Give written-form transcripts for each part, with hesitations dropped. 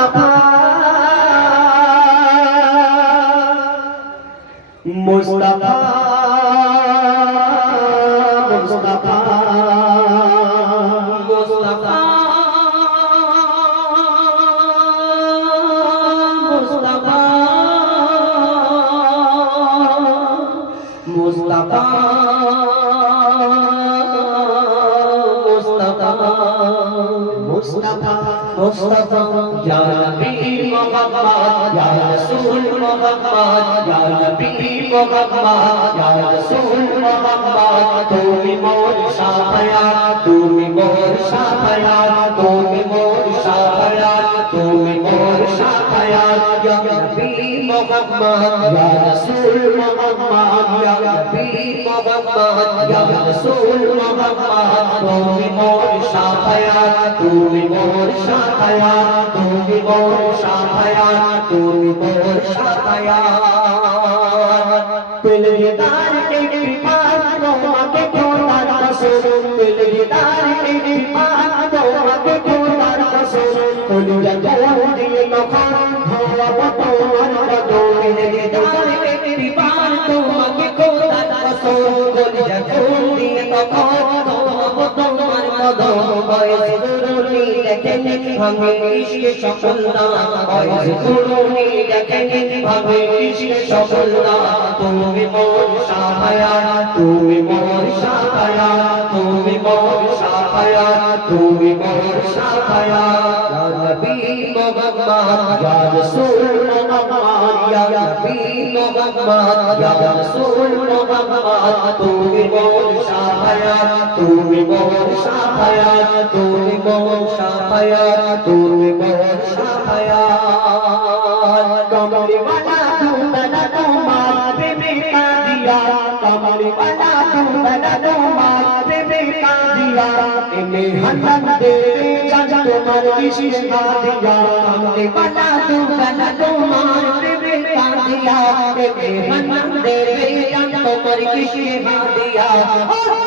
মুস্তাফা মুস্তাফা মুস্তাফা মুস্তাফা মুস্তাফা মুস্তাফা मुस्तफा मुस्तफा या नबी मोहम्मद या रसूल मोहम्मद या नबी मोहम्मद या रसूल मोहम्मद তুমি মোর শাফায়াত তুমি মোর শাফায়াত তুমি মোর শাফায়াত তুমি মোর শাফায়াত ইয়া নবী মোহাম্মদ ইয়া রাসূল মোহাম্মদ ইয়া নবী মোহাম্মদ ইয়া রাসূল মোহাম্মদ তুমি মোর শাফায়াত তুমি মোর শাফায়াত তুমি মোর শাফায়াত তুমি মোর শাফায়াত পেলে দিদার একটি পাক তোমাকে খোদার কসম পেলে দিদার একটি পাক তোমাকে খোদার কসম কলিজা জল দিয়ে তখন ধোয়াবো তোমার কদম পেলে দিদার একটি পাক তোমাকে খোদার কসম কলিজা জল দিয়ে তখন ধোয়াবো তোমার কদম বয়স দুরুনি দেখেন ভাঙে ইশকে সফলতা বয়স দুরুনি দেখেন ভাঙে ইশকে সফলতা তুমি মোর শাফায়াত তুমি মোর শাফায়াত তুমি মোর শাফায়াত তুমি মোর শাফায়াত ইয়া নবী মুহাম্মদ ইয়া রাসূল মুহাম্মদ ইয়া নবী মুহাম্মদ ইয়া রাসূল মুহাম্মদ তুমি মোর শাফায়াত তুমি মোর শাফায়াত তুমি মোর শাফায়াত তুমি মোর শাফায়াত কমলি ওয়ালা দুবানা তোমার প্রেমে কাঁদিয়া কমলি ওয়ালা দুবানা তোমার প্রেমে কাঁদিয়া এনে হান্নান দেবে জান তোমার ইশকে কাঁদিয়া কমলি ওয়ালা দুবানা তোমার প্রেমে কাঁদিয়া এনে হান্নান দেবে জান তোমার ইশকে কাঁদিয়া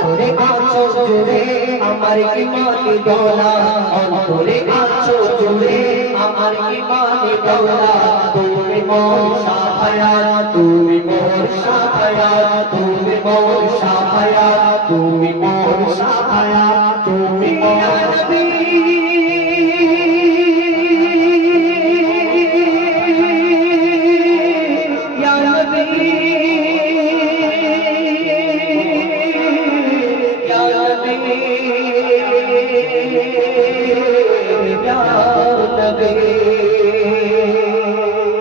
ওরে আছো জুড়ে আমার ইমানি দৌলা অন্তরে আছো জুড়ে আমার ইমানি দৌলা তুমি মোর শাফায়াত তুমি মোর শাফায়াত